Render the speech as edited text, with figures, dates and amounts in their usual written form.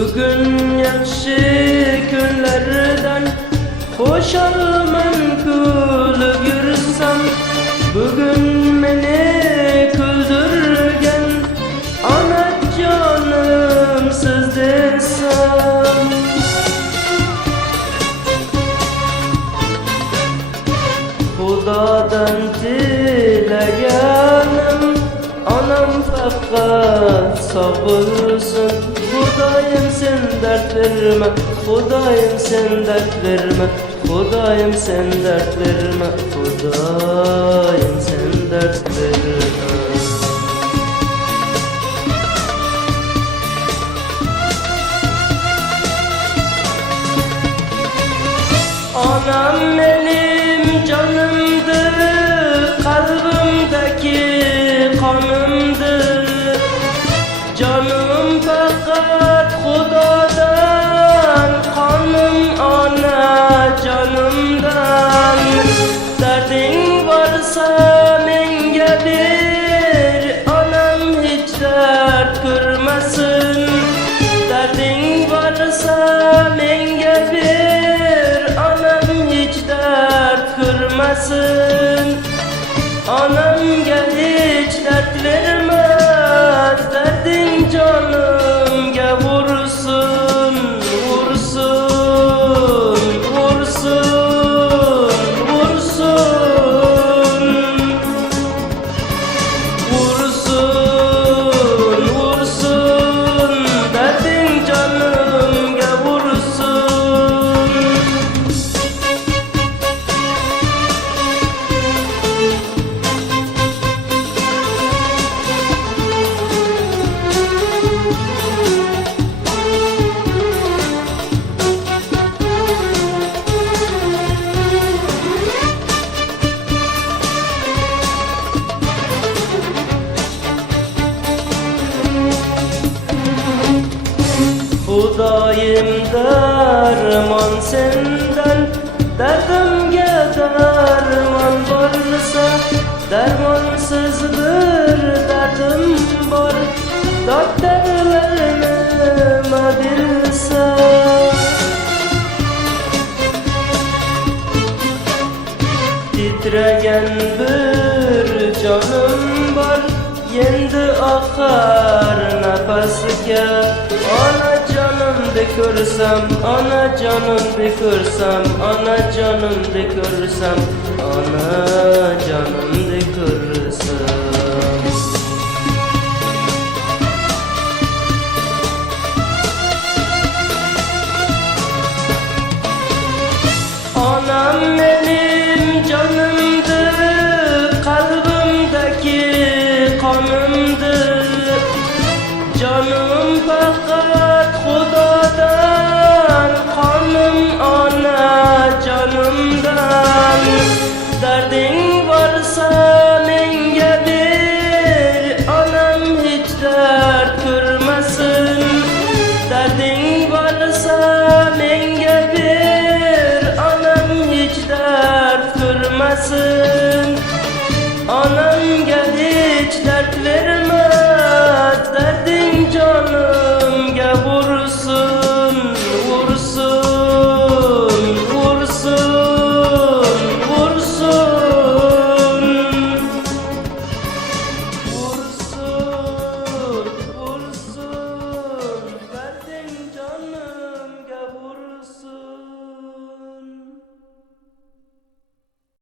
Bugün yaxshi kunlardan xo'shalman kulib yursam, bugün meni kuldirgan onajonim siz desam. Xudodan tilaganim onam faqat sog' bo'lsin. Xudoyim sen dard verme, Xudoyim sen dard verme, Xudoyim sen dard verme, Xudoyim sen dard verme. Onam benim canımdır, kalbimdeki kanımdır. Canım fakat Xudodan, kanım ana canımdan. Derdin varsa menga bir, anam hiç dert görmesin. Derdin varsa menga bir, anam hiç dert görmesin. Anamga hiç dert vermez, derdin canımga vursun, vursun, vursun, vursun, vursun, vursun, derdin canımga vursun. Xudoyim darmon senden, dardimga darmon borsa, darmonsiz bir dardim bor, doktorlar nima bilsa. Titragan bir jonim bor, yendi oxir nafasiga. Onajonimni ko'rsam, onajonimni ko'rsam, onajonimni ko'rsam, onajonimni ko'rsam. Onam benim canımdır, kalbimdeki kanımdır. Canım fakat Xudodan, kanım ana canımdan. Derdin varsa menga bir, anam hiç dert görmesin. Derdin varsa menga bir, anam hiç dert görmesin. Anamga hiç dert vermez, derdin canım